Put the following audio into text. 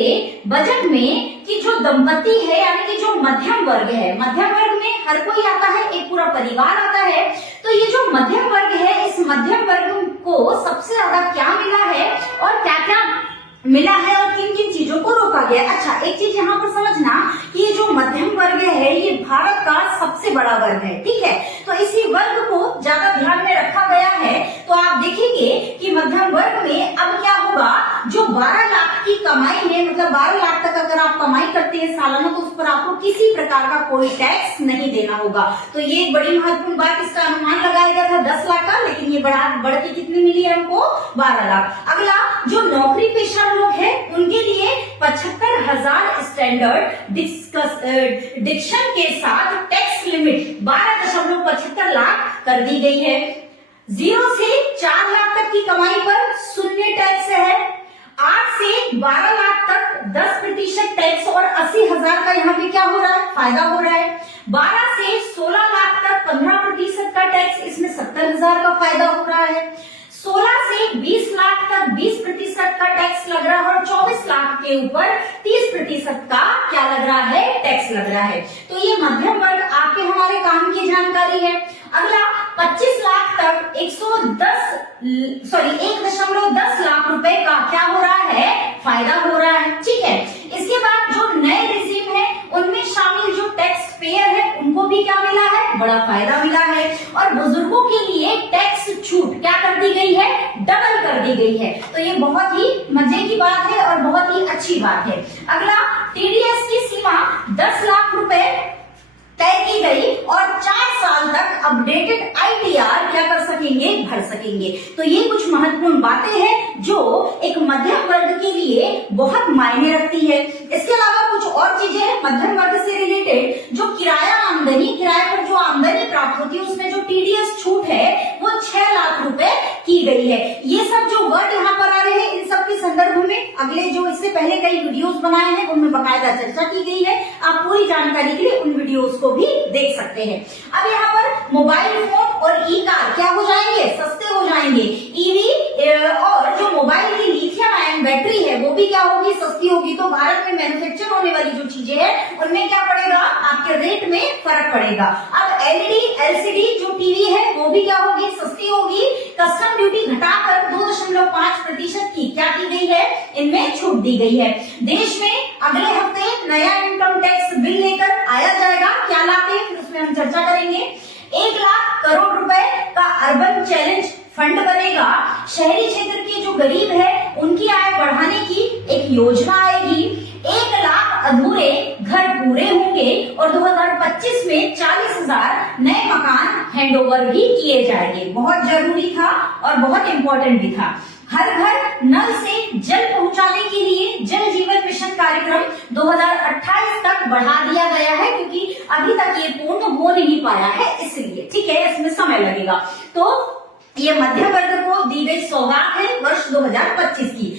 के बजट में कि जो दंपति है यानी कि जो मध्यम वर्ग है, मध्यम वर्ग में हर कोई आता है, एक पूरा परिवार आता है, तो ये जो मध्यम वर्ग है इस मध्यम वर्ग को सबसे ज्यादा क्या मिला है और क्या क्या मिला है और किन किन चीजों को रोका गया। अच्छा, एक चीज यहाँ पर समझना कि ये जो मध्यम वर्ग है ये भारत का सबसे बड़ा वर्ग है, ठीक है। तो इसी वर्ग को ज्यादा ध्यान में रखा गया है। तो आप देखेंगे कि मध्यम वर्ग में अब क्या होगा, जो 12 लाख की कमाई है, मतलब 12 लाख तक अगर आप कमाई करते हैं सालाना, तो उस पर आपको किसी प्रकार का कोई टैक्स नहीं देना होगा। तो ये एक बड़ी महत्वपूर्ण बात, इसका अनुमान लगाया गया था 10 लाख का, लेकिन ये बढ़ती कितनी मिली है हमको, 12 लाख। अगला, जो नौकरी पेशा लोग हैं उनके लिए 75,000 स्टैंडर्ड डिक्शन के साथ टैक्स लिमिट 12.75 लाख कर दी गई है। 0 से 4 लाख तक की कमाई पर शून्य टैक्स है। 8 से 12 लाख तक 10% टैक्स और 80,000 का यहाँ पे क्या हो रहा है, फायदा हो रहा है। 12 से 16 लाख तक 15% का टैक्स, इसमें 70,000 का फायदा हो रहा है। 16 से 20 लाख तक 20% का टैक्स लग रहा है और 24 लाख के ऊपर 30% का क्या लग रहा है, टैक्स लग रहा है। तो ये मध्यम वर्ग आपके हमारे काम की जानकारी है। अगला, 25 लाख तक 1.10 लाख रुपए का क्या हो रहा है, फायदा हो रहा है, ठीक है। इसके बाद जो नए रिजीम है उनमें शामिल जो टैक्स पेयर है उनको भी क्या मिला है, बड़ा फायदा मिला है। और बुजुर्गों के लिए टैक्स छूट क्या कर दी गई है, डबल कर दी गई है। तो ये बहुत ही मजे की बात है और बहुत ही अच्छी बात है। अगला, टीडीएस की सीमा 10 लाख रुपए तय की गई और 4 साल तक अपडेटेड आईटीआर क्या कर सकेंगे, भर सकेंगे। तो ये कुछ महत्वपूर्ण बातें हैं जो एक मध्यम वर्ग के लिए बहुत मायने रखती है। इसके अलावा कुछ और चीजें हैं मध्यम वर्ग से रिलेटेड, जो किराया आमदनी, किराए पर जो आमदनी प्राप्त होती है उसमें जो टीडीएस छूट है वो 6 लाख रुपए की गई है। ये सब जो वर्ड यहाँ पर आ रहे हैं इन सब के संदर्भ में अगले जो इससे पहले कई वीडियोस बनाए हैं उनमें बकायदा चर्चा की गई है। आप पूरी जानकारी के लिए उन वीडियोस को भी देख सकते हैं। अब यहाँ पर मोबाइल फोन और ई कार क्या हो जाएंगे, सस्ते हो जाएंगे। ईवी और जो मोबाइल की लिथियम आयन बैटरी है वो भी क्या होगी, सस्ती होगी। तो भारत में मैन्युफैक्चर होने वाली जो चीजें हैं उनमें क्या पड़ेगा, आपके रेट में फर्क पड़ेगा। अब एलईडी एलसीडी जो टीवी है वो भी क्या होगी, सस्ती होगी। कस्टम ड्यूटी घटाकर 2.5% की क्या की गई है, इनमें छूट दी गई है। देश में अगले हफ्ते नया इनकम टैक्स बिल लेकर आया जाएगा, क्या लाते हैं फिर उसमें हम चर्चा करेंगे। 1 लाख करोड़ रुपए का अर्बन चैलेंज फंड बनेगा। शहरी क्षेत्र के जो गरीब है उनकी आय बढ़ाने की एक योजना आएगी। 1 लाख अधूरे घर पूरे होंगे और 2025 में 40,000 नए मकान हैंडओवर भी किए जाएंगे। बहुत जरूरी था और बहुत इंपॉर्टेंट भी था। हर घर नल से जल पहुंचाने के लिए जल जीवन मिशन कार्यक्रम 2028 तक बढ़ा दिया गया है, क्योंकि अभी तक ये पूर्ण हो नहीं पाया है, इसलिए, ठीक है, इसमें समय लगेगा। तो ये मध्य वर्ग को दी गई सौगात है वर्ष 2025 की।